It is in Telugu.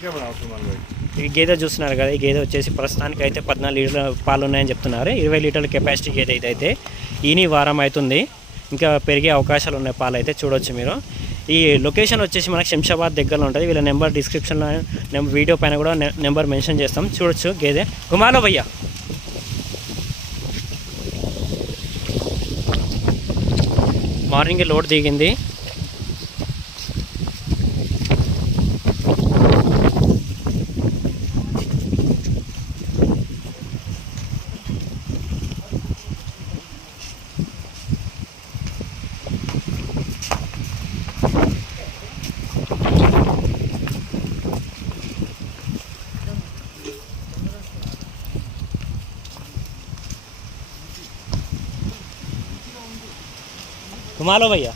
ఈ గేదె చూస్తున్నారు కదా, ఈ గేదె వచ్చేసి ప్రస్తుతానికి అయితే 14 లీటర్ల పాలు ఉన్నాయని చెప్తున్నారు. 20 లీటర్ల కెపాసిటీ గేదె ఇదైతే ఈని వారం అవుతుంది, ఇంకా పెరిగే అవకాశాలు ఉన్నాయి. పాలు అయితే చూడొచ్చు మీరు. ఈ లొకేషన్ వచ్చేసి మనకు శంషాబాద్ దగ్గరలో ఉంటుంది. వీళ్ళ నెంబర్ డిస్క్రిప్షన్లో వీడియో పైన కూడా నెంబర్ మెన్షన్ చేస్తాం. చూడొచ్చు గేదె. గుమాలో భయ్యా, మార్నింగ్ లోడ్ దిగింది. घुमा लो भैया।